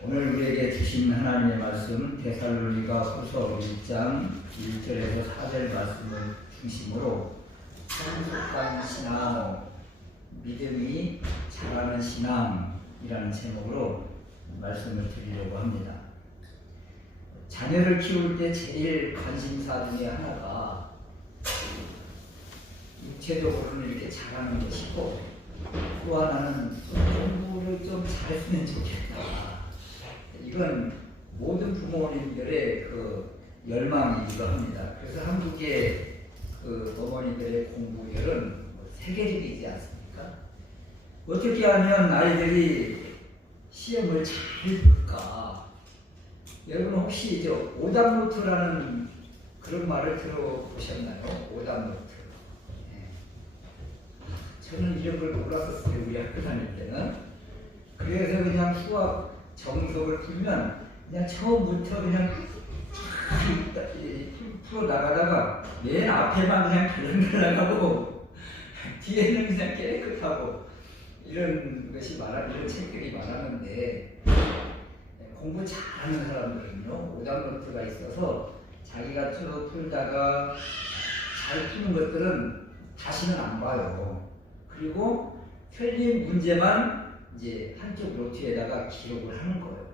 오늘 우리에게 주신 하나님의 말씀 데살로니가 후서 1장 1절에서 4절 말씀을 중심으로 성숙한 신앙, 믿음이 자라는 신앙이라는 제목으로 말씀을 드리려고 합니다. 자녀를 키울 때 제일 관심사 중에 하나가 육체적으로는 이렇게 잘하는 것이고, 또 하나는 공부를 좀 잘했으면 좋겠다. 이건 모든 부모님들의 그 열망이기도 합니다. 그래서 한국의 그 어머니들의 공부열은 세계적이지 않습니까? 어떻게 하면 아이들이 시험을 잘 볼까? 여러분 혹시 저 오답노트라는 그런 말을 들어보셨나요? 오답노트. 저는 이런 걸 몰랐었어요. 우리 학교 다닐 때는. 그래서 그냥 수학 정석을 풀면 그냥 처음부터 그냥 풀어 나가다가 맨 앞에만 그냥 들락날락하고 뒤에는 그냥 깨끗하고 이런 책들이 많았는데, 공부 잘하는 사람들은요 오답노트가 있어서 자기가 쭉 풀다가 잘 푸는 것들은 다시는 안 봐요. 그리고 틀린 문제만 이제 한쪽 노트에다가 기록을 하는 거예요.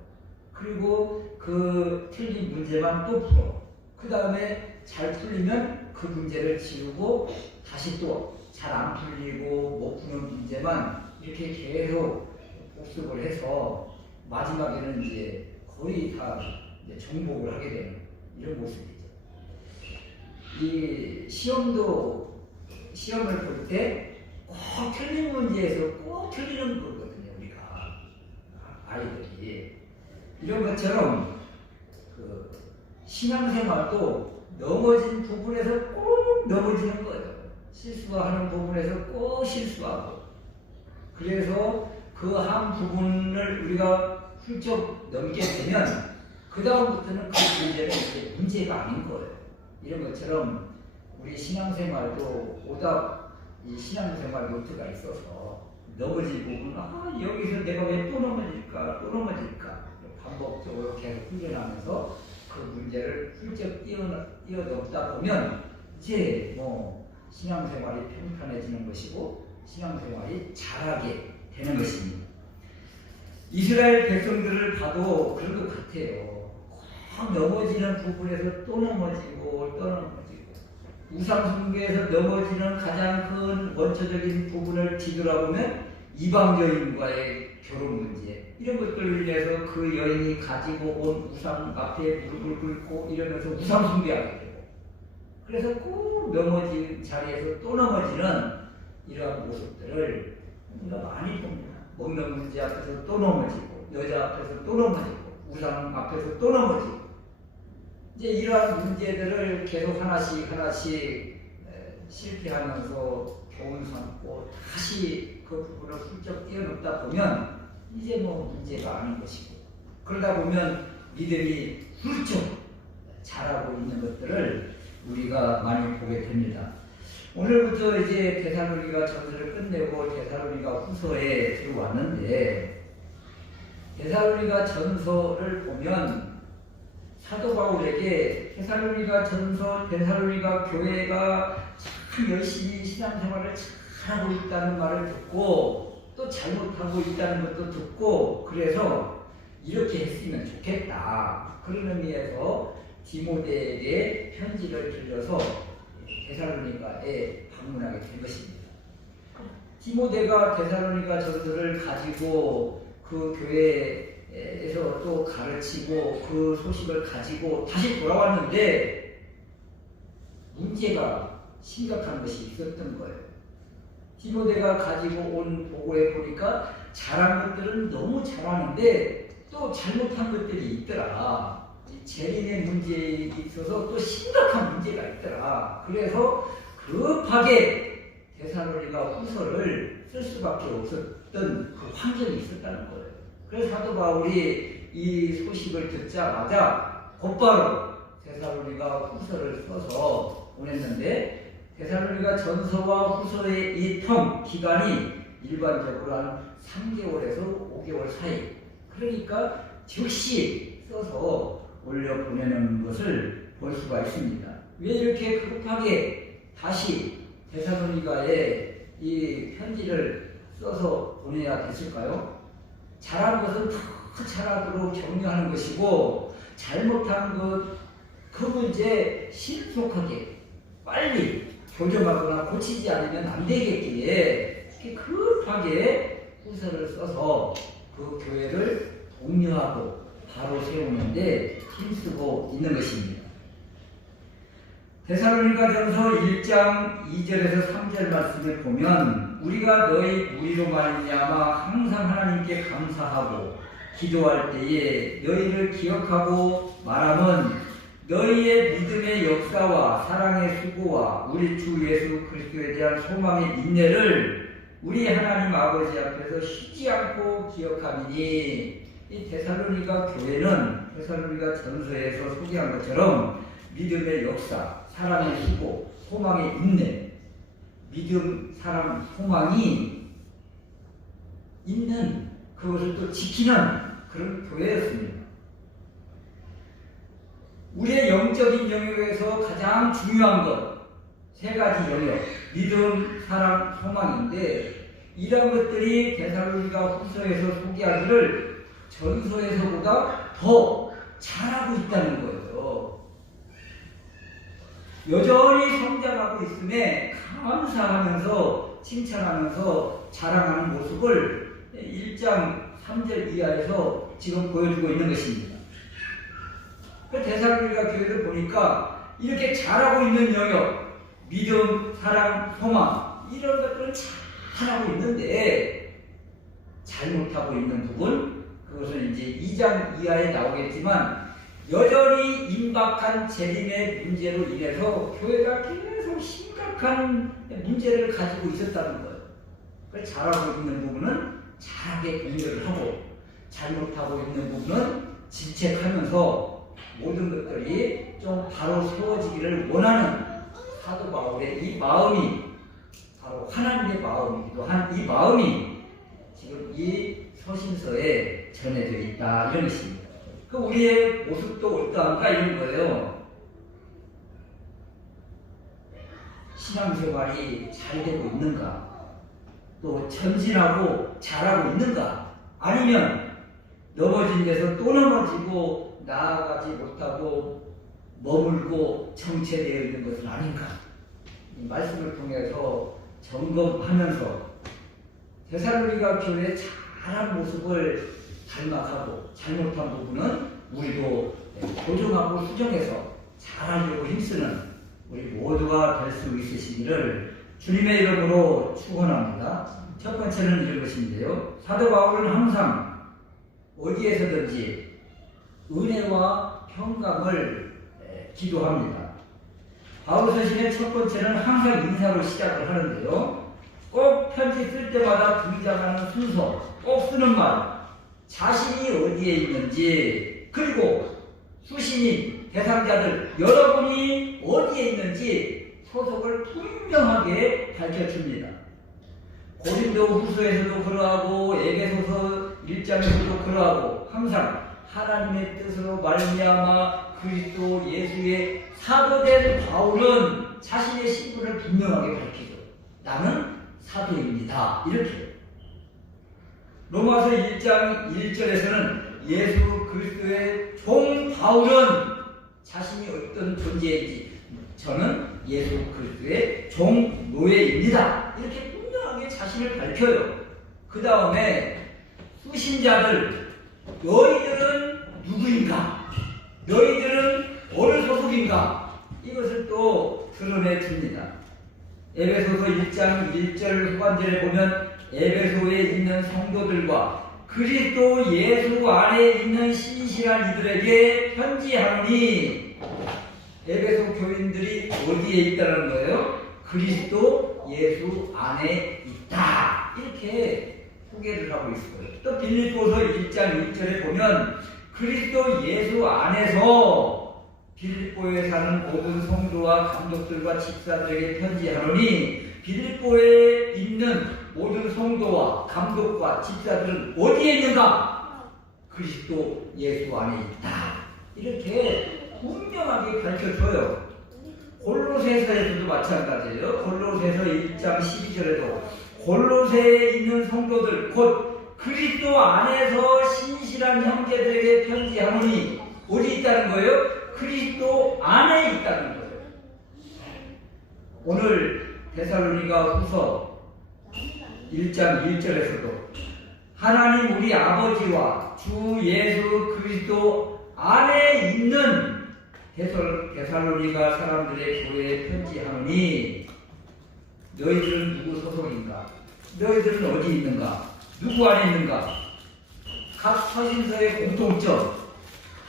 그리고 그 틀린 문제만 또 풀어. 그 다음에 잘 풀리면 그 문제를 지우고 다시 또 잘 안 풀리고 못 푸는 문제만 이렇게 계속 복습을 해서 마지막에는 이제 거의 다 이제 정복을 하게 되는 이런 모습이죠. 이 시험을 볼 때 꼭 틀린 문제에서 꼭 틀리는 거거든요, 우리가. 아이들이. 이런 것처럼 그 신앙생활도 넘어진 부분에서 꼭 넘어지는 거예요. 실수하는 부분에서 꼭 실수하고. 그래서 그 한 부분을 우리가 훌쩍 넘게 되면 그 다음부터는 그 문제는 이제 문제가 아닌 거예요. 이런 것처럼 우리 신앙생활도 이 신앙생활 노트가 있어서 넘어질 부분, 여기서 내가 왜 또 넘어질까 반복적으로 계속 훈련하면서 그 문제를 훌쩍 뛰어넘다 보면 이제 신앙생활이 평탄해지는 것이고 신앙생활이 잘하게 되는 것입니다. 이스라엘 백성들을 봐도 그런 것 같아요. 확 넘어지는 부분에서 또 넘어지고 우상숭배에서 넘어지는 가장 큰 원초적인 부분을 뒤돌아보면 이방여인과의 결혼 문제, 이런 것들을 위해서 그 여인이 가지고 온 우상 앞에 무릎을 꿇고 이러면서 우상숭배하게 되고, 그래서 꼭 넘어진 자리에서 또 넘어지는 이러한 모습들을 우리가 많이 봅니다. 먹는 문제 앞에서 또 넘어지고, 여자 앞에서 또 넘어지고, 우상 앞에서 또 넘어지고, 이제 이러한 문제들을 계속 하나씩 실패하면서 교훈 삼고 다시 그 부분을 훌쩍 뛰어넘다 보면 이제 문제가 아닌 것이고, 그러다 보면 믿음이 훌쩍 자라고 있는 것들을 우리가 많이 보게 됩니다. 오늘부터 이제 데살로니가 전서를 끝내고 데살로니가 후서에 들어왔는데, 데살로니가 전서를 보면 사도 바울에게 데살로니가 전서, 데살로니가 교회가 참 열심히 신앙생활을 잘하고 있다는 말을 듣고 또 잘못하고 있다는 것도 듣고, 그래서 이렇게 했으면 좋겠다, 그런 의미에서 디모데에게 편지를 빌려서 데살로니가에 방문하게 된 것입니다. 디모데가 데살로니가 전서를 가지고 그 교회에서 또 가르치고 그 소식을 가지고 다시 돌아왔는데 문제가 심각한 것이 있었던 거예요. 디모데가 가지고 온 보고에 보니까 잘한 것들은 너무 잘하는데 또 잘못한 것들이 있더라. 재림의 문제에 있어서 또 심각한 문제가 있더라. 그래서 급하게 데살로니가 후서를 쓸 수밖에 없었던 그 환경이 있었다는 거예요. 그래서 사도 바울이 이 소식을 듣자마자 곧바로 데살로니가 후서를 써서 보냈는데, 데살로니가 전서와 후서의 이 기간이 일반적으로 한 3개월에서 5개월 사이, 그러니까 즉시 써서 올려 보내는 것을 볼 수가 있습니다. 왜 이렇게 급하게 다시 데살로니가에 이 편지를 써서 보내야 됐을까요? 잘한 것은 더 잘하도록 격려하는 것이고, 잘못한 그 문제 신속하게 빨리 교정하거나 고치지 않으면 안 되겠기에 이렇게 급하게 후서를 써서 그 교회를 독려하고 바로 세우는데 힘쓰고 있는 것입니다. 데살로니가전서 1장 2절에서 3절 말씀을 보면, 우리가 너희 무리로 말미암아 항상 하나님께 감사하고 기도할 때에 너희를 기억하고 말함은 너희의 믿음의 역사와 사랑의 수고와 우리 주 예수 그리스도에 대한 소망의 인내를 우리 하나님 아버지 앞에서 쉬지 않고 기억함이니, 이 데살로니가 교회는 데살로니가 전서에서 소개한 것처럼 믿음의 역사, 사랑의 수고, 소망의 인내, 믿음, 사랑, 소망이 있는, 그것을 또 지키는 그런 교회였습니다. 우리의 영적인 영역에서 가장 중요한 것, 세 가지 영역, 믿음, 사랑, 소망인데, 이런 것들이 데살로니가 후서에서 소개하기를 전서에서보다 더 잘하고 있다는 거예요. 여전히 성장하고 있음에 감사하면서 칭찬하면서 자랑하는 모습을 1장 3절 이하에서 지금 보여주고 있는 것입니다. 그 데살로니가 교회를 보니까 이렇게 잘하고 있는 영역, 믿음, 사랑, 소망, 이런 것들은 잘하고 있는데 잘못하고 있는 부분, 그것은 이제 2장 이하에 나오겠지만 여전히 임박한 재림의 문제로 인해서 교회가 계속 심각한 문제를 가지고 있었다는 거예요. 그래서 잘하고 있는 부분은 잘하게 공유를 하고, 잘못하고 있는 부분은 질책하면서 모든 것들이 좀 바로 세워지기를 원하는 사도 바울의 이 마음이, 바로 하나님의 마음이기도 한 이 마음이 지금 이 서신서에 전해져 있다, 이런 것입니다. 그 우리의 모습도 어떠한가, 이런 거예요. 신앙생활이 잘 되고 있는가, 또 전진하고 잘하고 있는가, 아니면 넘어진 데서 또 넘어지고 나아가지 못하고 머물고 정체되어 있는 것은 아닌가, 이 말씀을 통해서 점검하면서 데살로니가 교회의 잘한 모습을 잘막하고 잘못한 부분은 우리도 교정하고 수정해서 잘하려고 힘쓰는 우리 모두가 될 수 있으시기를 주님의 이름으로 축원합니다. 첫 번째는 이런 것인데요, 사도 바울은 항상 어디에서든지 은혜와 평강을 기도합니다. 바울 서신의 첫 번째는 항상 인사로 시작을 하는데요, 꼭 편지 쓸 때마다 등장하는 순서, 꼭 쓰는 말, 자신이 어디에 있는지, 그리고 수신인, 대상자들, 여러분이 어디에 있는지 소속을 분명하게 밝혀줍니다. 고린도 후서에서도 그러하고 에베소서 1장에서도 그러하고 항상 하나님의 뜻으로 말미암아 그리스도 예수의 사도된 바울은 자신의 신분을 분명하게 밝히죠. 나는 사도입니다, 이렇게. 로마서 1장 1절에서는 예수 그리스도의 종 바울은 자신이 어떤 존재인지, 저는 예수 그리스도의 종 노예입니다, 이렇게 분명하게 자신을 밝혀요. 그 다음에 수신자들, 너희들은 누구인가, 너희들은 어느 소속인가, 이것을 또 드러내 줍니다. 에베소서 1장 1절 후반절에 보면 에베소에 있는 성도들과 그리스도 예수 안에 있는 신실한 이들에게 편지하노니, 에베소 교인들이 어디에 있다는 거예요? 그리스도 예수 안에 있다, 이렇게 소개를 하고 있어요. 또 빌립보서 1장 1절에 보면 그리스도 예수 안에서 빌립보에 사는 모든 성도와 감독들과 집사들에게 편지하노니, 빌립보에 있는 모든 성도와 감독과 집사들은 어디에 있는가? 그리스도 예수 안에 있다. 이렇게 분명하게 가르쳐줘요. 골로새서에서도 마찬가지예요. 골로새서 1장 12절에도 골로새에 있는 성도들 곧 그리스도 안에서 신실한 형제들에게 편지하노니 어디 있다는 거예요? 그리스도 안에 있다는 거예요. 오늘 데살로니가 후서 1장 1절에서도 하나님 우리 아버지와 주 예수 그리스도 안에 있는 데살로니가 사람들의 교회에 편지하노니 너희들은 누구 소속인가? 너희들은 어디 있는가? 누구 안에 있는가? 각 서신서의 공통점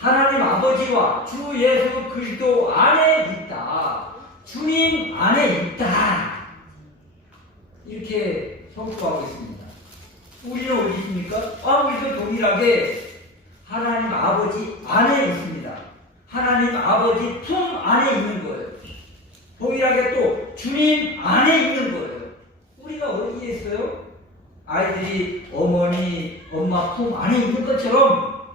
하나님 아버지와 주 예수 그리스도 안에 있다. 주님 안에 있다. 이렇게 선포하고 있습니다. 우리는 어디 있습니까? 우리도 동일하게 하나님 아버지 안에 있습니다. 하나님 아버지 품 안에 있는 거예요. 동일하게 또 주님 안에 있는 거예요. 우리가 어디에 있어요? 아이들이 어머니, 엄마 품 안에 있는 것처럼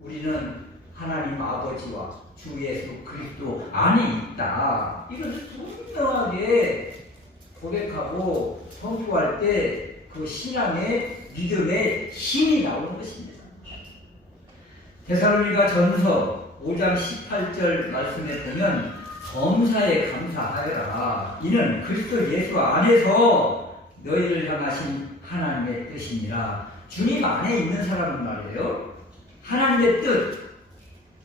우리는 하나님 아버지와 주 예수 그리스도 안에 있다. 이것을 분명하게 고백하고 선포할 때 그 신앙의 믿음의 힘이 나오는 것입니다. 데살로니가 전서 5장 18절 말씀에 보면 범사에 감사하여라. 이는 그리스도 예수 안에서 너희를 향하신 하나님의 뜻이니라. 주님 안에 있는 사람은 말이에요. 하나님의 뜻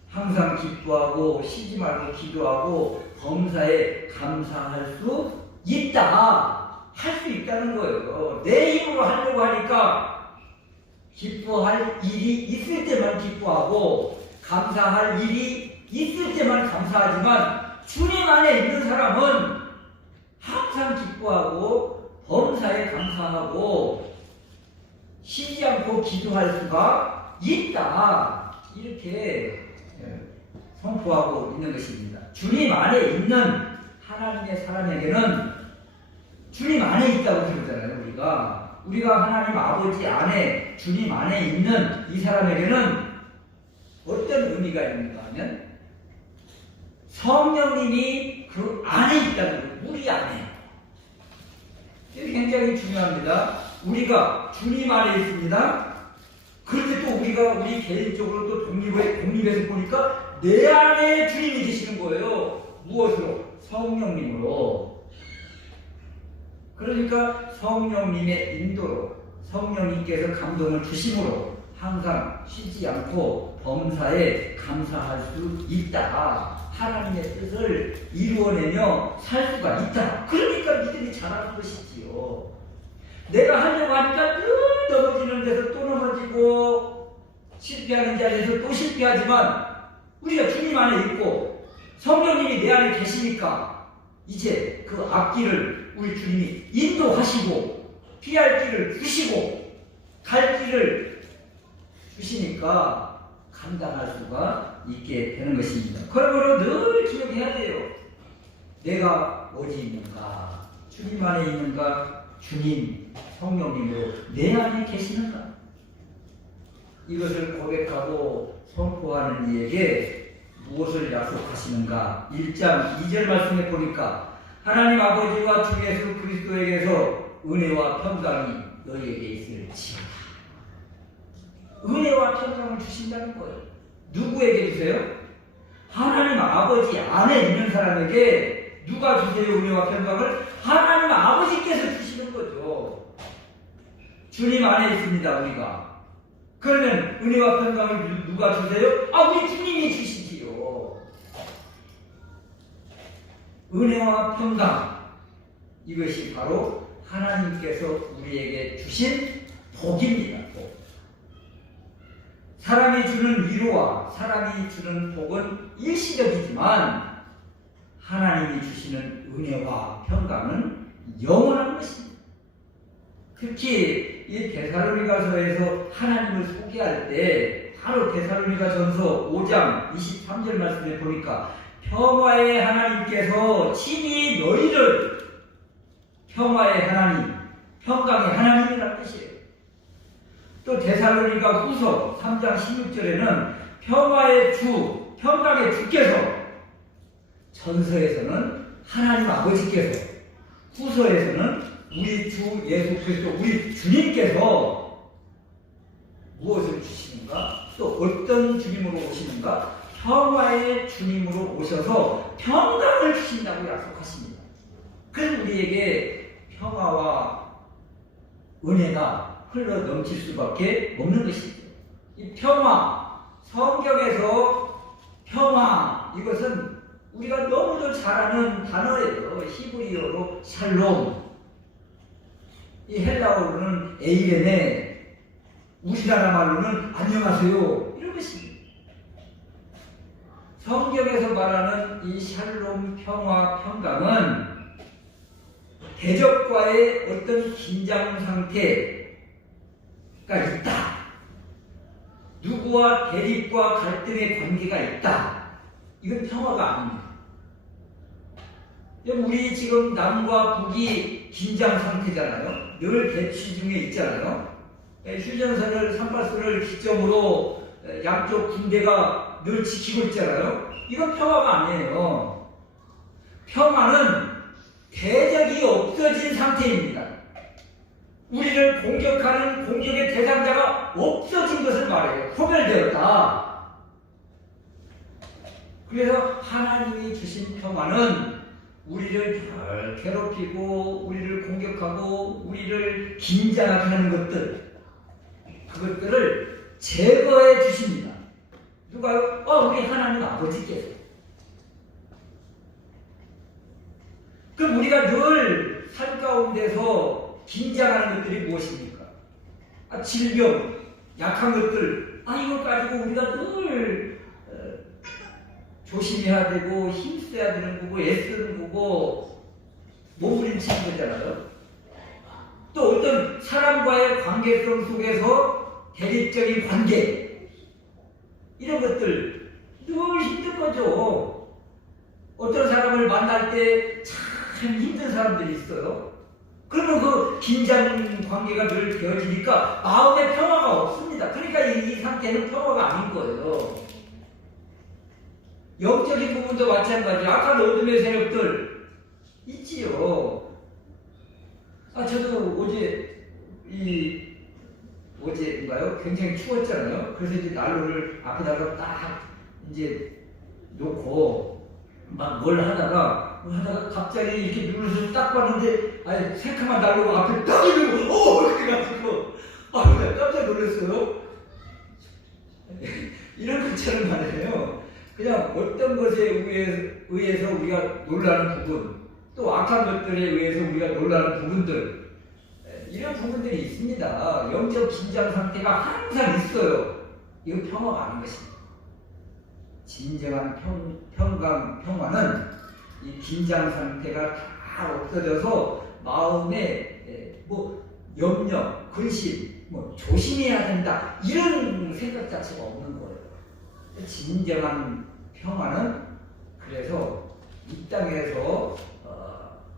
항상 기뻐하고 쉬지 말고 기도하고 범사에 감사할 수 있다. 할 수 있다는 거예요. 내 힘으로 하려고 하니까 기뻐할 일이 있을 때만 기뻐하고 감사할 일이 있을 때만 감사하지만 주님 안에 있는 사람은 항상 기뻐하고 범사에 감사하고 쉬지 않고 기도할 수가 있다. 이렇게 선포하고 있는 것입니다. 주님 안에 있는 하나님의 사람에게는 주님 안에 있다고 그러잖아요. 우리가 하나님 아버지 안에 주님 안에 있는 이 사람에게는 어떤 의미가 있는가 하면 성령님이 그 안에 있다는 거예요. 우리 안에. 이게 굉장히 중요합니다. 우리가 주님 안에 있습니다. 그런데 또 우리 개인적으로 또 독립해서 보니까 내 안에 주님이 계시는 거예요. 무엇으로? 성령님으로. 그러니까 성령님의 인도로 성령님께서 감동을 주심으로 항상 쉬지 않고 범사에 감사할 수 있다. 하나님의 뜻을 이루어내며 살 수가 있다. 그러니까 믿음이 자라는 것이지요. 내가 하려고 하니까 늘 넘어지는 데서 또 넘어지고 실패하는 자리에서 또 실패하지만 우리가 주님 안에 있고 성령님이 내 안에 계시니까 이제 그 앞길을 우리 주님이 인도하시고 피할 길을 주시고 갈 길을 주시니까 감당할 수가 있게 되는 것입니다. 그러므로 늘 기억해야 돼요. 내가 어디 있는가? 주님 안에 있는가? 주님, 성령님으로 내 안에 계시는가? 이것을 고백하고 선포하는 이에게 무엇을 약속하시는가? 1장 2절 말씀에 보니까 하나님 아버지와 주 예수 그리스도에게서 은혜와 평강이 너희에게 있을지어다. 은혜와 평강을 주신다는 거예요. 누구에게 주세요? 하나님 아버지 안에 있는 사람에게 누가 주세요? 은혜와 평강을? 하나님 아버지께서 주시는 거죠. 주님 안에 있습니다. 우리가. 그러면 은혜와 평강을 누가 주세요? 우리 주님이 주시지요. 은혜와 평강, 이것이 바로 하나님께서 우리에게 주신 복입니다. 복. 사람이 주는 위로와 사람이 주는 복은 일시적이지만 하나님이 주시는 은혜와 평강은 영원한 것입니다. 특히 이 데살로니가서에서 하나님을 소개할 때 바로 데살로니가전서 5장 23절 말씀에 보니까 평화의 하나님께서 친히 너희를 평화의 하나님, 평강의 하나님이라는 뜻이에요. 또 데살로니가 후서 3장 16절에는 평화의 주, 평강의 주께서, 전서에서는 하나님 아버지께서, 후서에서는 우리 주 예수 그리스도, 우리 주님께서 무엇을 주시는가? 또 어떤 주님으로 오시는가? 평화의 주님으로 오셔서 평강을 주신다고 약속하십니다. 그래서 우리에게 평화와 은혜가 흘러 넘칠 수밖에 없는 것이죠. 이 평화, 성경에서 평화, 이것은 우리가 너무도 잘 아는 단어예요. 히브리어로 샬롬, 이 헬라어로는 에이레네, 우리나라 말로는 안녕하세요, 이런 것입니다. 성경에서 말하는 이 샬롬, 평화, 평강은 대적과의 어떤 긴장 상태가 있다, 누구와 대립과 갈등의 관계가 있다, 이건 평화가 아닙니다. 우리 지금 남과 북이 긴장 상태잖아요. 늘 대치 중에 있잖아요. 휴전선을, 삼바스를 기점으로 양쪽 군대가 늘 지키고 있잖아요. 이건 평화가 아니에요. 평화는 대적이 없어진 상태입니다. 우리를 공격하는 공격의 대상자가 없어진 것을 말해요. 소멸되었다. 그래서 하나님이 주신 평화는 우리를 덜 괴롭히고 우리를 공격하고 우리를 긴장하게 하는 것들, 그것들을 제거해 주십니다. 누가요? 우리 하나님 아버지께서. 그럼 우리가 늘 삶 가운데서 긴장하는 것들이 무엇입니까? 질병, 약한 것들, 이거 가지고 우리가 늘 조심해야 되고 힘써야 되는 거고 애쓰는 거고 몸부림치는 거잖아요. 또 어떤 사람과의 관계성 속에서 대립적인 관계, 이런 것들 늘 힘든 거죠. 어떤 사람을 만날 때 참 힘든 사람들이 있어요. 그러면 그 긴장 관계가 늘 되어지니까 마음에 평화가 없습니다. 그러니까 이 상태는 평화가 아닌 거예요. 영적인 부분도 마찬가지. 악한 어둠의 세력들 있지요. 저도 어제인가요? 굉장히 추웠잖아요. 그래서 이제 난로를 앞에다가 딱 이제 놓고 막 뭘 하다가 갑자기 이렇게 눌러서 딱 봤는데 새카만 난로가 앞에 딱 있는 거, 그래가지고 내가 깜짝 놀랐어요. 이런 것처럼 말이에요. 그냥 어떤 것에 의해서 우리가 놀라는 부분, 또 악한 것들에 의해서 우리가 놀라는 부분들, 이런 부분들이 있습니다. 영적 긴장 상태가 항상 있어요. 이건 평화가 아닌 것입니다. 진정한 평강, 평화는 이 긴장 상태가 다 없어져서 마음에 염려, 근심, 조심해야 된다, 이런 생각 자체가 없는 거예요. 진정한 평화는 그래서 이 땅에서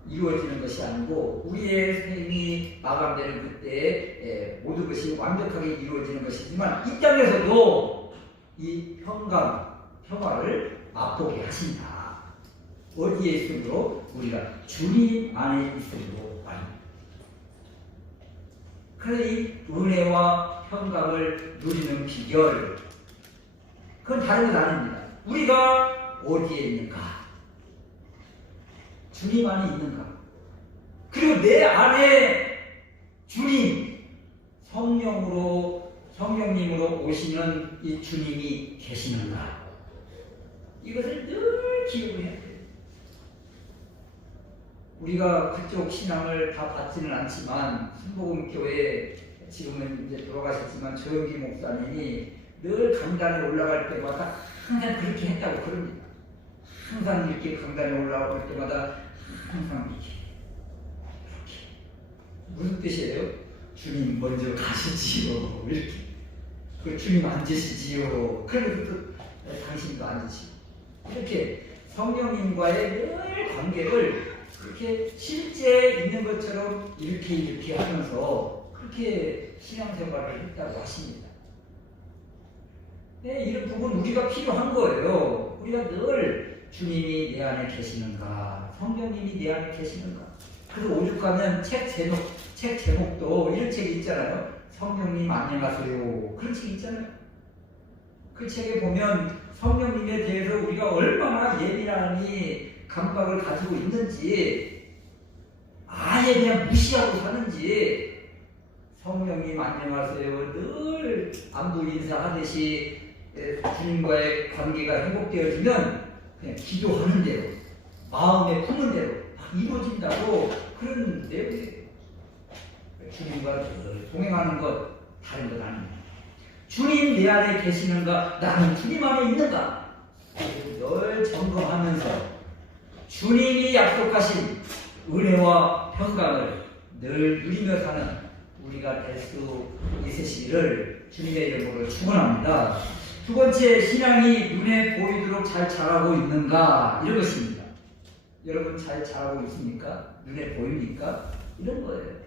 이루어지는 것이 아니고 우리의 생이 마감되는 그때에 모든 것이 완벽하게 이루어지는 것이지만 이 땅에서도 이 평화를 맛보게 하신다. 어디에 있으므로? 우리가 주님 안에 있으므로 말입니다. 그래서 이 은혜와 평강을 누리는 비결, 그건 다른 건 아닙니다. 우리가 어디에 있는가? 주님 안에 있는가? 그리고 내 안에 주님, 성령님으로 오시는 이 주님이 계시는가? 이것을 늘 기억해야 돼요. 우리가 그쪽 신앙을 다 받지는 않지만 순복음교회 지금은 이제 돌아가셨지만 조영기 목사님이 늘 강단에 올라갈 때마다 항상 그렇게 했다고 그럽니다. 항상 이렇게 강단에 올라갈 때마다 항상 이렇게 무슨 뜻이에요? 주님 먼저 가시지요. 이렇게. 그 주님 앉으시지요. 그리고 또 당신도 앉으시고. 이렇게 성령님과의 늘 관계를 그렇게 실제 있는 것처럼 이렇게 하면서 그렇게 신앙생활을 했다고 하십니다. 네, 이런 부분 우리가 필요한 거예요. 우리가 늘 주님이 내 안에 계시는가, 성령님이 내 안에 계시는가. 그래서 오죽하면 책 제목도 이런 책이 있잖아요. 성령님 안녕하세요. 그런 책이 있잖아요. 그 책에 보면 성령님에 대해서 우리가 얼마나 예민하니 감각을 가지고 있는지, 아예 그냥 무시하고 사는지, 성령님 안녕하세요 늘 안부 인사하듯이 주님과의 관계가 회복되어지면 그냥 기도하는 대로, 마음에 품은 대로 이루어진다고, 그런 내용이에요. 주님과 동행하는 것 다른 것 아닙니다. 주님 내 안에 계시는가, 나는 주님 안에 있는가, 늘 점검하면서 주님이 약속하신 은혜와 평강을 늘 누리며 사는 우리가 될 수 있으시기를 주님의 이름으로 축원합니다. 두 번째, 신앙이 눈에 보이도록 잘 자라고 있는가, 이런 것입니다. 여러분 잘 자라고 있습니까? 눈에 보입니까? 이런 거예요.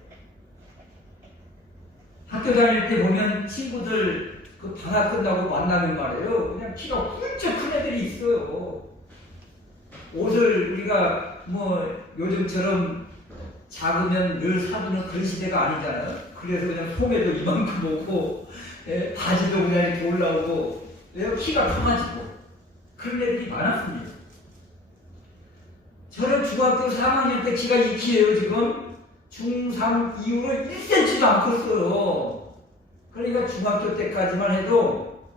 학교 다닐 때 보면 친구들 그 방학 끝나고 만나면 말이에요, 그냥 키가 훌쩍 큰 애들이 있어요. 옷을 우리가 뭐 요즘처럼 작으면 늘 사주는 그런 시대가 아니잖아요. 그래서 그냥 소매도 이만큼 오고, 바지도 그냥 이렇게 올라오고, 키가 커가지고 그런 애들이 많았습니다. 저는 중학교 3학년 때 키가 2키예요. 지금 중3 이후로 1cm도 안 컸어요. 그러니까 중학교 때까지만 해도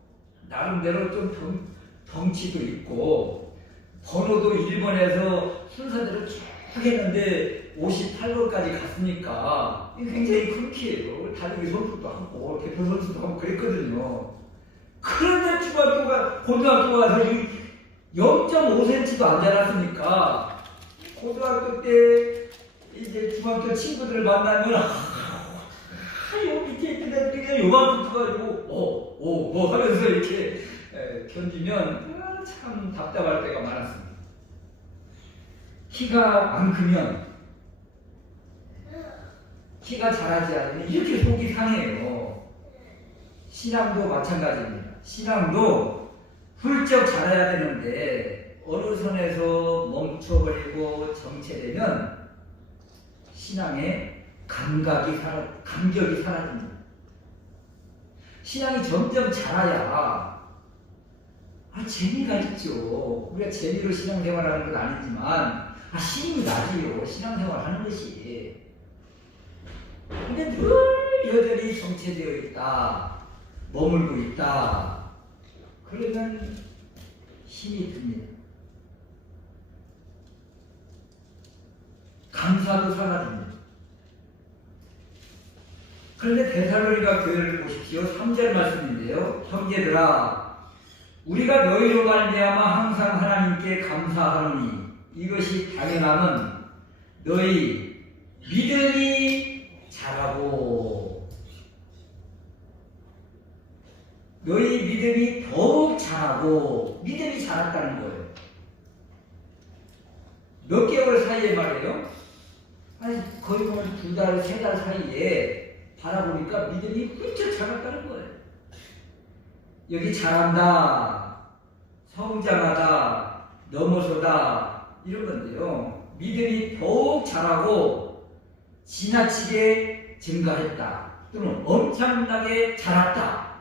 나름대로 좀 덩치도 있고, 번호도 1번에서 순서대로 쭉 했는데 58번까지 갔으니까 굉장히 큰 키예요. 달리기 선수도 하고 대표 선수도 하고 그랬거든요. 그런데 고등학교 가서 0.5cm도 안 자랐으니까, 고등학교 때 이제 중학교 친구들을 만나면 요 밑에 있던 애들이 그냥 요만큼 커가지고 뭐 하면서 이렇게 견디면 참 답답할 때가 많았습니다. 키가 안 크면, 키가 자라지 않으면 이렇게 속이 상해요. 신앙도 마찬가지입니다. 신앙도 훌쩍 자라야 되는데 어느 선에서 멈춰버리고 정체되면 신앙의 감격이 사라집니다. 신앙이 점점 자라야 재미가 있죠. 우리가 재미로 신앙생활하는 건 아니지만 힘이 나지요. 신앙생활하는 것이. 근데 늘 여전히 정체되어 있다, 머물고 있다, 그러면 힘이 듭니다. 감사도 사라집니다. 그런데 데살로니가 교회를 보십시오. 3절 말씀인데요. 형제들아, 우리가 너희로 말미암아 항상 하나님께 감사하노니 이것이 당연함은 너희 믿음이 자라고, 너희 믿음이 더욱 자라고, 믿음이 자랐다는 거예요. 몇 개월 사이에 말이에요. 거의 보면 2달, 3달 사이에 바라보니까 믿음이 훌쩍 자랐다는 거예요. 여기 잘한다, 성장하다, 넘어서다, 이런 건데요. 믿음이 더욱 자라고 지나치게 증가했다, 또는 엄청나게 자랐다,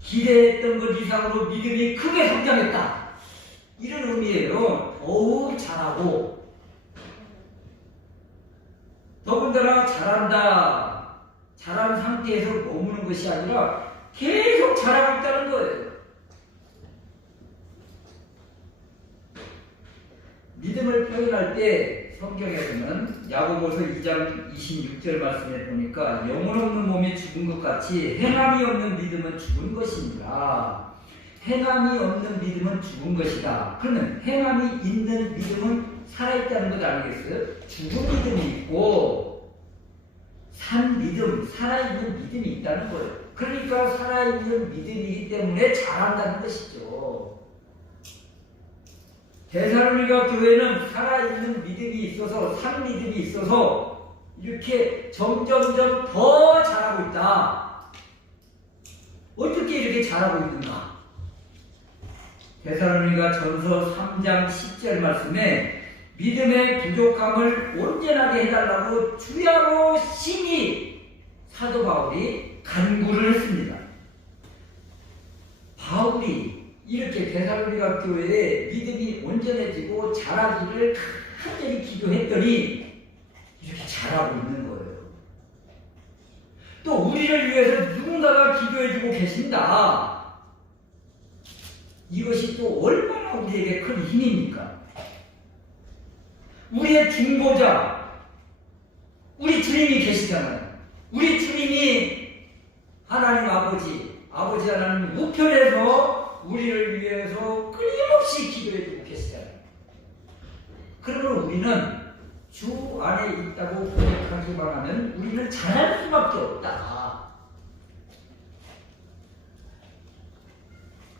기대했던 것 이상으로 믿음이 크게 성장했다, 이런 의미예요. 더욱 자라고. 더군다나 잘한다, 자란 상태에서 머무는 것이 아니라 계속 자라고 있다는 거예요. 믿음을 표현할 때 성경에서는 야고보서 2장 26절 말씀에 보니까 영혼 없는 몸이 죽은 것 같이 행함이 없는 믿음은 죽은 것입니다. 행함이 없는 믿음은 죽은 것이다. 그러면 행함이 있는 믿음은 살아있다는 것 아니겠어요? 죽은 믿음이 있고 산 믿음, 살아있는 믿음이 있다는 거예요. 그러니까 살아있는 믿음이기 때문에 잘한다는 것이죠. 데살로니가 교회는 살아있는 믿음이 있어서, 산 믿음이 있어서 이렇게 점점점 더 잘하고 있다. 어떻게 이렇게 잘하고 있는가? 데살로니가 전서 3장 10절 말씀에 믿음의 부족함을 온전하게 해달라고 주야로 심히 사도 바울이 간구를 했습니다. 바울이 이렇게 데살로니가 교회에 믿음이 온전해지고 잘하기를 간절히 기도했더니 이렇게 잘하고 있는 거예요. 또 우리를 위해서 누군가가 기도해주고 계신다. 이것이 또 얼마나 우리에게 큰 힘입니까? 우리의 중보자, 우리 주님이 계시잖아요. 우리 주님이 하나님 아버지 하나님 우편에서 우리를 위해서 끊임없이 기도해주고 계시잖아요. 그러면 우리는 주 안에 있다고 고백하기만 하면 우리는 잘할 수밖에 없다.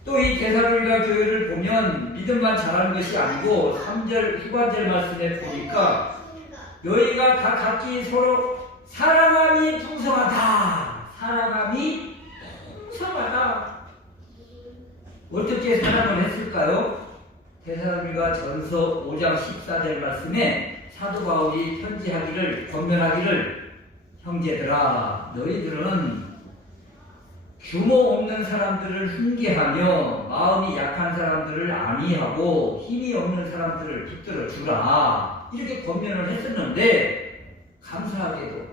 또 이 데살로니가 교회를 보면 믿음만 잘하는 것이 아니고 3절 후반절 말씀에 보니까 너희가 다 각기 서로 사랑함이 풍성하다. 사랑함이 풍성하다. 어떻게 사랑을 했을까요? 데살로니가 전서 5장 14절 말씀에 사도 바울이 편지하기를 권면하기를 형제들아 너희들은 규모 없는 사람들을 훈계하며 마음이 약한 사람들을 안위하고 힘이 없는 사람들을 붙들어 주라 이렇게 권면을 했었는데 감사하게도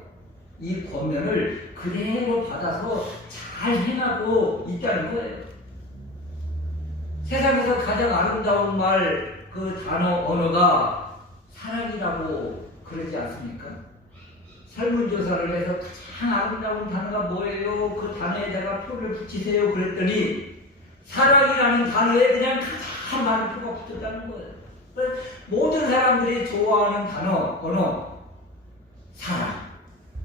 이 권면을 그대로 받아서 잘 행하고 있다는 거예요. 세상에서 가장 아름다운 말 그 단어 언어가 사랑이라고 그러지 않습니까? 설문조사를 해서 가장 아름다운 단어가 뭐예요? 그 단어에다가 표를 붙이세요. 그랬더니 사랑이라는 단어에 그냥 가장 많은 표가 붙었다는 거예요. 모든 사람들이 좋아하는 단어, 언어, 사랑.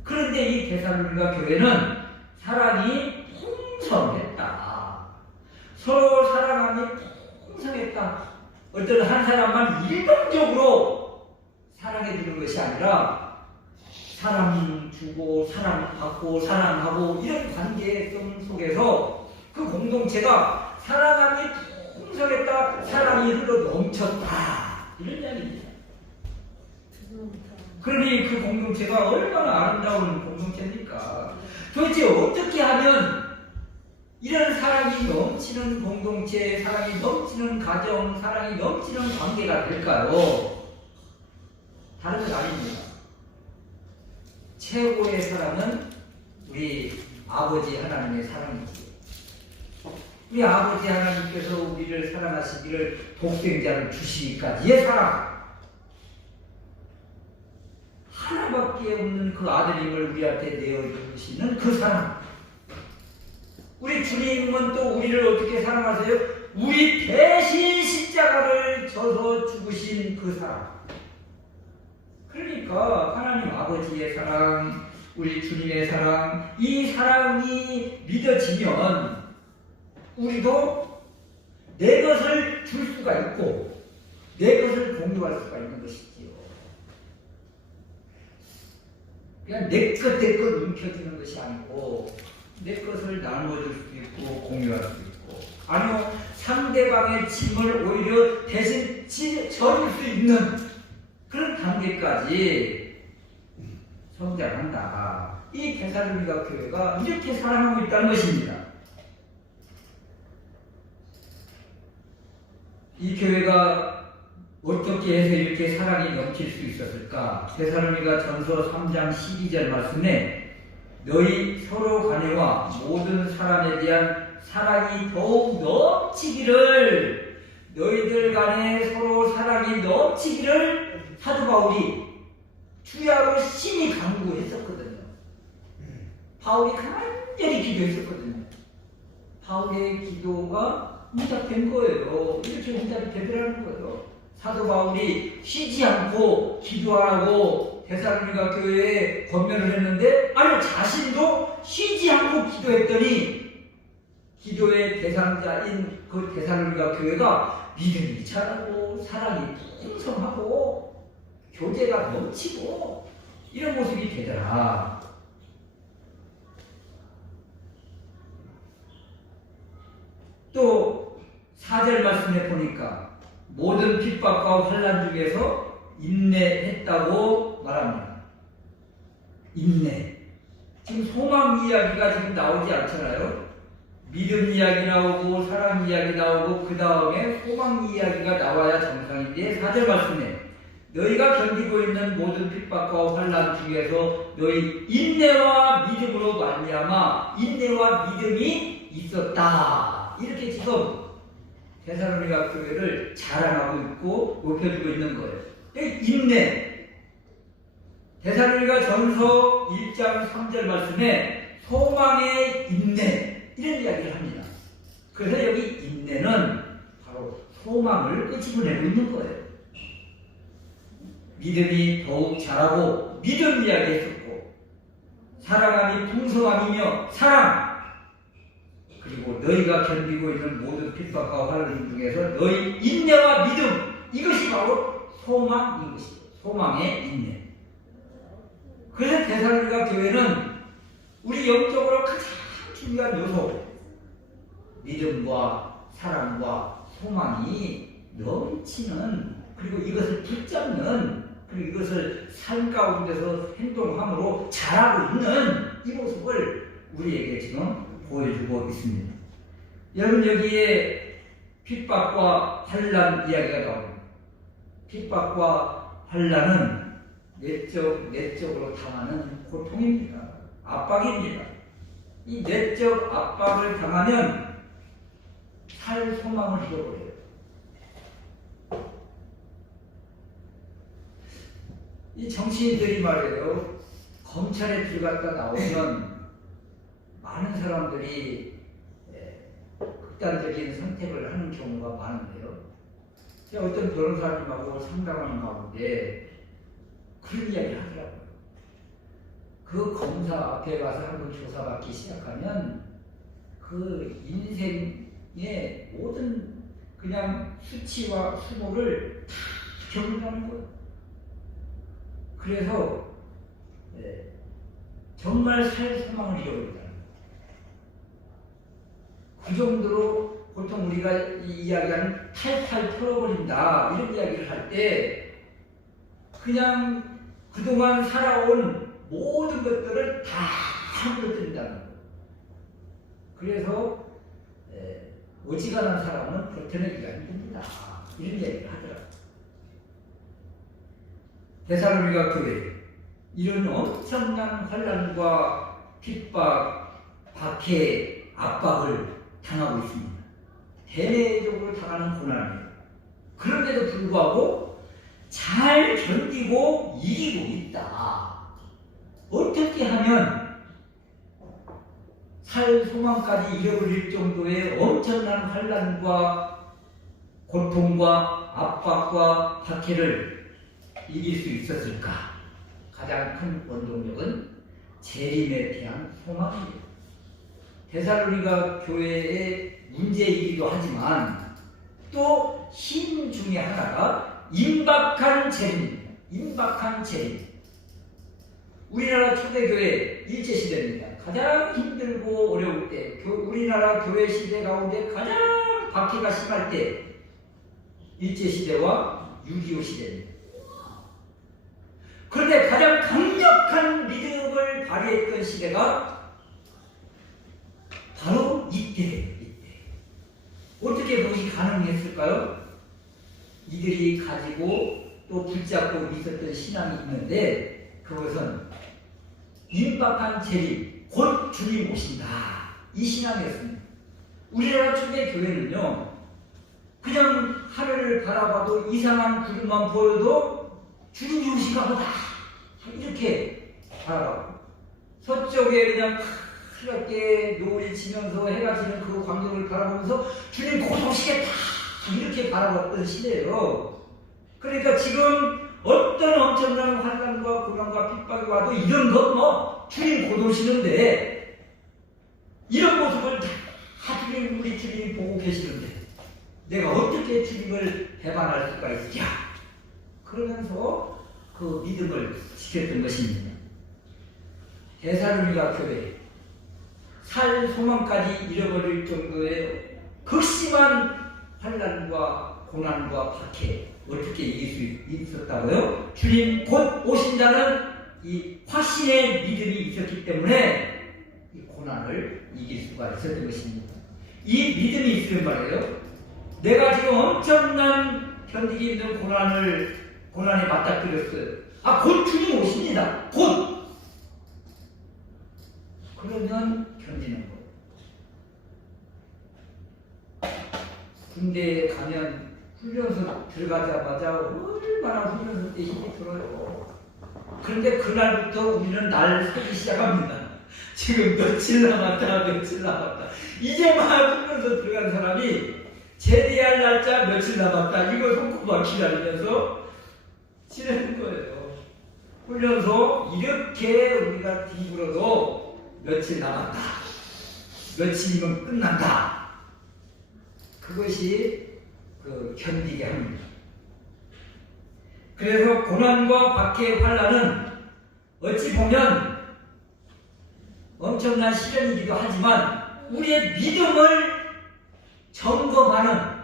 그런데 이 데살로니가 교회는 사랑이 풍성했다. 서로 사랑함이 풍성했다. 어떤 한 사람만 일방적으로 사랑해 주는 것이 아니라 사랑 주고 사랑 받고 사랑하고 이런 관계성 속에서 그 공동체가 사랑함이 풍성했다. 사랑이 흘러 넘쳤다. 이런 이야기입니다. 그러니 그 공동체가 얼마나 아름다운 공동체입니까? 도대체 어떻게 하면 이런 사랑이 넘치는 공동체, 사랑이 넘치는 가정, 사랑이 넘치는 관계가 될까요? 다른 건 아닙니다. 최고의 사랑은 우리 아버지 하나님의 사랑이지요. 우리 아버지 하나님께서 우리를 사랑하시기를 독생자를 주시기까지의 사랑. 하나밖에 없는 그 아들님을 우리한테 내어주시는 그 사랑. 우리 주님은 또 우리를 어떻게 사랑하세요? 우리 대신 십자가를 져서 죽으신 그 사랑. 그러니까 하나님 아버지의 사랑, 우리 주님의 사랑, 이 사랑이 믿어지면 우리도 내 것을 줄 수가 있고 내 것을 공유할 수가 있는 것이지요. 그냥 내 것 움켜쥐는 것이 아니고 내 것을 나누어줄 수 있고 공유할 수 있고 아니요 상대방의 짐을 오히려 대신 져줄 수 있는 그런 단계까지 성장한다. 이 데살로니가 교회가 이렇게 사랑하고 있다는 것입니다. 이 교회가 어떻게 해서 이렇게 사랑이 넘칠 수 있었을까? 데살로니가 전서 3장 12절 말씀에 너희 서로 간에와 모든 사람에 대한 사랑이 더욱 넘치기를 너희들 간에 서로 사랑이 넘치기를 사도 바울이 주야로 심히 강구했었거든요. 바울이 간절히 기도했었거든요. 바울의 기도가 응답된 거예요. 이렇게 응답이 되더라는 거예요. 사도 바울이 쉬지 않고 기도하고 데살로니가 교회에 권면을 했는데 아니 자신도 쉬지 않고 기도했더니 기도의 대상자인 그 데살로니가 교회가 믿음이 자라고 사랑이 풍성하고 교제가 넘치고 이런 모습이 되더라. 또 4절 말씀에 보니까 모든 핍박과 환난 중에서 인내했다고 말합니다. 인내. 지금 소망 이야기가 지금 나오지 않잖아요. 믿음 이야기 나오고 사랑 이야기 나오고 그 다음에 소망 이야기가 나와야 정상인데 4절 말씀에 너희가 견디고 있는 모든 핍박과 환난 중에서 너희 인내와 믿음으로 말미암아 인내와 믿음이 있었다. 이렇게 지금 데살로니가 교회를 자랑하고 있고 높여주고 있는 거예요. 인내. 데살로니가 전서 1장 3절 말씀에 소망의 인내 이런 이야기를 합니다. 그래서 여기 인내는 바로 소망을 끄집어내고 있는 거예요. 믿음이 더욱 자라고 믿음 이야기 했었고 사랑함이 풍성함이며 사랑 그리고 너희가 견디고 있는 모든 핍박과 환난 중에서 너희 인내와 믿음 이것이 바로 소망인 것이죠. 소망의 인내. 그래서 데살로니가 교회는 우리 영적으로 가장 중요한 요소 믿음과 사랑과 소망이 넘치는 그리고 이것을 붙잡는 그리고 이것을 삶 가운데서 행동함으로 자라고 있는 이 모습을 우리에게 지금 보여주고 있습니다. 여러분 여기에 핍박과 환난 이야기가 나옵니다. 핍박과 환난은 내적으로 당하는 고통입니다. 압박입니다. 이 내적 압박을 당하면 살 소망을 잃어버려요. 이 정치인들이 말이에요. 검찰에 들어갔다 나오면 많은 사람들이 극단적인 선택을 하는 경우가 많은데요. 제가 어떤 변호사님하고 상담하는 가운데 그런 이야기를 하더라고요. 그 검사 앞에 가서 한번 조사받기 시작하면 그 인생의 모든 그냥 수치와 수모를 다 경험하는 거예요. 그래서 정말 살 소망을 잃어버린다. 그 정도로 보통 우리가 이야기하는 탈탈 털어버린다 이런 이야기를 할 때 그냥 그동안 살아온 모든 것들을 다 무너뜨린다는 거예요. 그래서 어지간한 사람은 버텨내기가 힘듭니다. 이런 이야기를 하더라고요. 데살로니가 교회 이런 엄청난 환난과 핍박, 박해, 압박을 당하고 있습니다. 대내적으로 당하는 고난이에요. 그런데도 불구하고 잘 견디고 이기고 있다. 어떻게 하면 살 소망까지 잃어버릴 정도의 엄청난 환난과 고통과 압박과 박해를 이길 수 있었을까? 가장 큰 원동력은 재림에 대한 소망입니다. 데살로니가 교회의 문제이기도 하지만 또 힘 중에 하나가 임박한 재림입니다. 임박한 재림. 우리나라 초대교회 일제시대입니다. 가장 힘들고 어려울 때 우리나라 교회 시대 가운데 가장 박해가 심할 때 일제시대와 6.25 시대입니다. 그런데 가장 강력한 믿음을 발휘했던 시대가 바로 이때예요. 이때. 어떻게 그것이 가능했을까요? 이들이 가지고 또 붙잡고 있었던 신앙이 있는데 그것은 임박한 재림, 곧 주님 오신다. 이 신앙이었습니다. 우리나라 초대 교회는요, 그냥 하늘을 바라봐도 이상한 구름만 보여도 주님이 오신가 보다. 이렇게 바라보고 서쪽에 그냥 파랗게 노을이 지면서 해가 지는 그 광경을 바라보면서 주님 곧 오시겠다. 이렇게 바라봤던 시대예요. 그러니까 지금 어떤 엄청난 환난과 고난과 핍박이 와도 이런 것 주님 곧 오시는데 이런 모습을 다 주님 우리 주님이 보고 계시는데 내가 어떻게 주님을 배반할 수가 있냐. 그러면서 그 믿음을 지켰던 것입니다. 데살로니가 교회 살 소망까지 잃어버릴 정도의 극심한 환난과 고난과 박해 어떻게 이길 수 있었다고요? 주님 곧 오신다는 이 확신의 믿음이 있었기 때문에 이 고난을 이길 수가 있었던 것입니다. 이 믿음이 있으면 말이에요. 내가 지금 엄청난 견디기 힘든 고난에 맞닥뜨렸어요. 곧 주님 오십니다. 곧! 그러면 견디는 거예요. 군대에 가면 훈련소 들어가자마자 얼마나 훈련소 때 힘이 들어요. 그런데 그날부터 우리는 날 서기 시작합니다. 지금 며칠 남았다. 이제 막 훈련소 들어간 사람이 제대할 날짜 며칠 남았다. 이거 손꼽아 기다리면서 지내는 거예요. 훈련소 이렇게 우리가 뒤집어도 며칠 남았다. 며칠이면 끝난다. 그것이 견디게 합니다. 그래서 고난과 박해의 환난은 어찌 보면 엄청난 시련이기도 하지만 우리의 믿음을 점검하는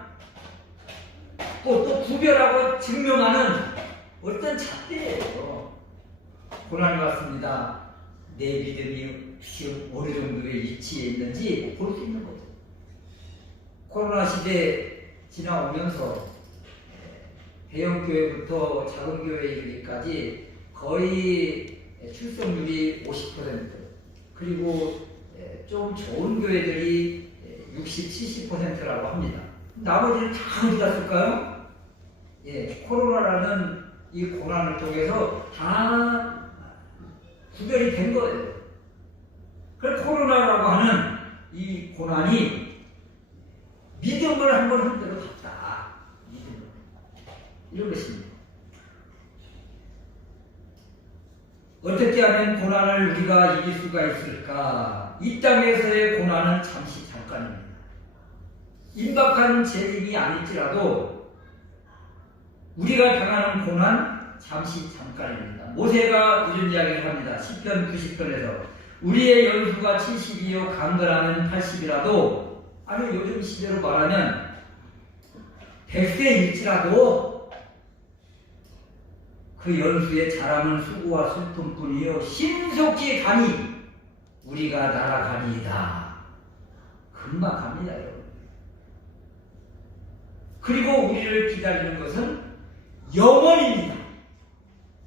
또 구별하고 증명하는 어떤 잣대예요. 고난이 왔습니다. 내 믿음이 지금 어느 정도의 위치에 있는지 볼 수 있는 거죠. 코로나 시대 지나오면서 대형 교회부터 작은 교회에 이르기까지 거의 출석률이 50%, 그리고 좀 좋은 교회들이 60, 70%라고 합니다. 나머지는 다 어디 갔을까요? 코로나라는 이 고난을 통해서 다 구별이 된 거예요. 그 코로나라고 하는 이 고난이 믿음을 한번 흔들어 갔다. 믿음을. 이런 것입니다. 어떻게 하면 고난을 우리가 이길 수가 있을까? 이 땅에서의 고난은 잠시 잠깐입니다. 임박한 재림이 아닐지라도 우리가 당하는 고난 잠시 잠깐입니다. 모세가 이런 이야기를 합니다. 시편 90편에서 우리의 연수가 70이요 강건하면 80이라도 아니 요즘 시대로 말하면 100세일지라도 그 연수의 자랑은 수고와 슬픔뿐이요 신속히 가니 우리가 날아가니이다. 금방 갑니다 여러분. 그리고 우리를 기다리는 것은 영원입니다.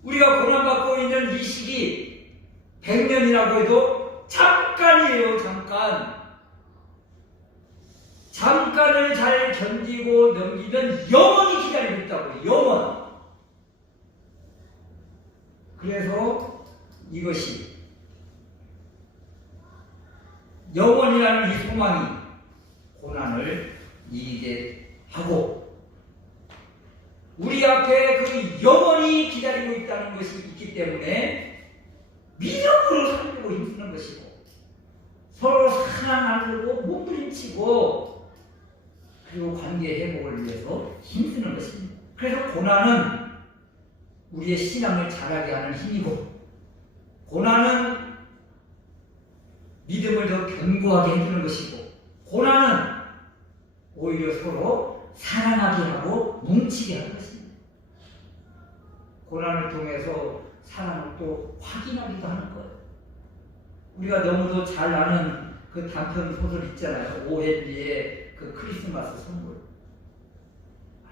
우리가 고난받고 있는 이 시기 100년이라고 해도 잠깐이에요. 잠깐을 잘 견디고 넘기면 영원히 기다리고 있다고요. 영원. 그래서 이것이 영원이라는 이 소망이 고난을 이기게 하고 우리 앞에 그 영원히 기다리고 있다는 것이 있기 때문에 믿음으로 살려고 힘쓰는 것이고 서로 사랑 나누고 몸부림치고 그리고 관계 회복을 위해서 힘쓰는 것입니다. 그래서 고난은 우리의 신앙을 자라게 하는 힘이고 고난은 믿음을 더 견고하게 해주는 것이고 고난은 오히려 서로 사랑하게 하고 뭉치게 하는 것입니다. 고난을 통해서 사랑을 또 확인하기도 하는 거예요. 우리가 너무도 잘 아는 그 단편 소설 있잖아요. 오헨리의 그 크리스마스 선물.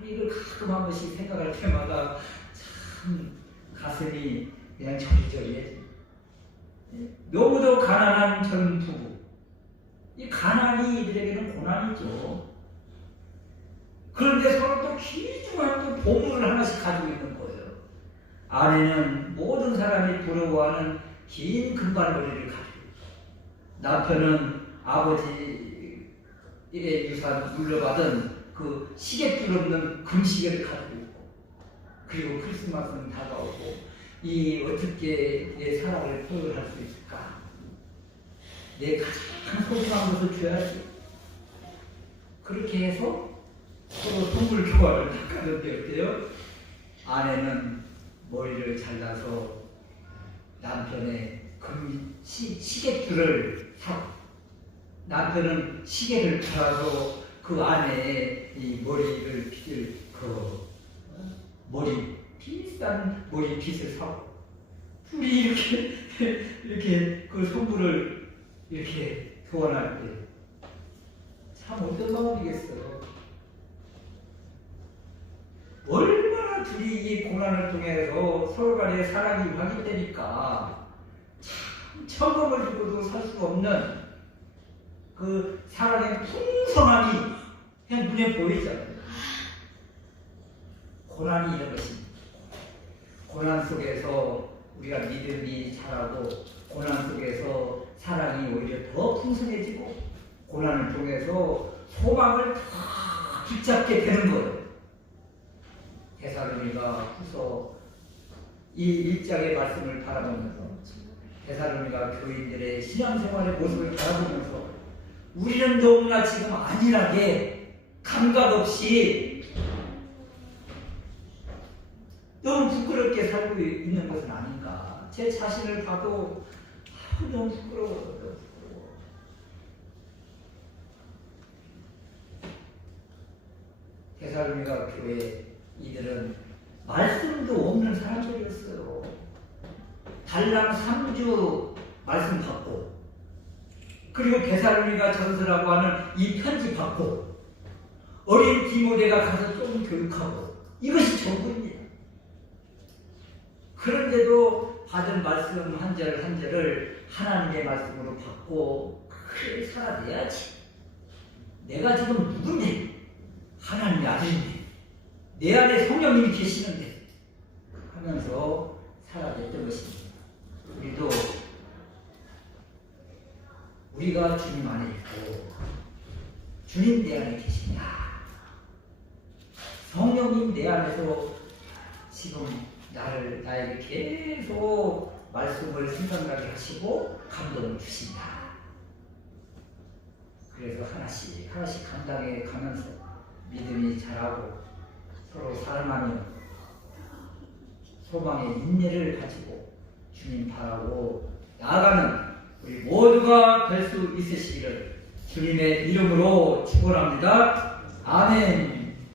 이걸 가끔 한 번씩 생각할 때마다 참 가슴이 그냥 저리저리해. 너무도 가난한 전 부부. 이 가난이 이들에게는 고난이죠. 그런데 서로 또 귀중한 또 보물을 하나씩 가지고 있는 거예요. 아내는 모든 사람이 부러워하는 긴 금발머리를 가지고 있고 남편은 아버지의 유산 물려받은 그 시계줄 없는 금시계를 가지고 있고 그리고 크리스마스는 다가오고 이 어떻게 내 사랑을 표현할 수 있을까? 내 가장 소중한 것을 줘야지. 그렇게 해서 서로 선물 교환을 닦았는데 어때요? 아내는 머리를 잘라서 남편의 시계줄을 사고, 남편은 시계를 갈아서 그 안에 이 머리를 빗을 비싼 머리빗을 사고, 둘이 이렇게 그 선물을 이렇게 교환할 때 참 어떤 마음이겠어요. 얼마나 둘이 이 고난을 통해서 서로 간에 사랑이 확인되니까 참 천금을 주고도 살 수 없는 그 사랑의 풍성함이 그냥 눈에 보이잖아요. 고난이 이런 것입니다. 고난 속에서 우리가 믿음이 자라고, 고난 속에서 사랑이 오히려 더 풍성해지고, 고난을 통해서 소망을 더 붙잡게 되는 거예요. 데살로니가 후서 이 1장의 말씀을 바라보면서, 데살로니가 교인들의 신앙생활의 모습을 바라보면서, 우리는 너무나 지금 안일하게 감각 없이 너무 부끄럽게 살고 있는 것은 아닌가. 제 자신을 봐도 너무 부끄러워. 데살로니가 교회 이들은 말씀도 없는 사람들이었어요. 달랑 3주 말씀 받고, 그리고 데살로니가 전서라고 하는 이 편지 받고, 어린 디모데가 가서 좀 교육하고, 이것이 전부입니다. 그런데도 받은 말씀 한 절 한 절을 하나님의 말씀으로 받고 그래 살아내야지. 내가 지금 누군데? 하나님의 아들인데, 내 안에 성령님이 계시는데 하면서 살아냈던 것입니다. 우리가 주님 안에 있고 주님 내 안에 계시냐, 성령님 내 안에서 지금 나에게 계속 말씀을 생각나게 하시고 감동을 주신다. 그래서 하나씩 감당해 가면서 믿음이 자라고 서로 사랑하며 소망의 인내를 가지고 주님 바라고 나아가는 우리 모두가 될 수 있으시기를 주님의 이름으로 축원합니다. 아멘.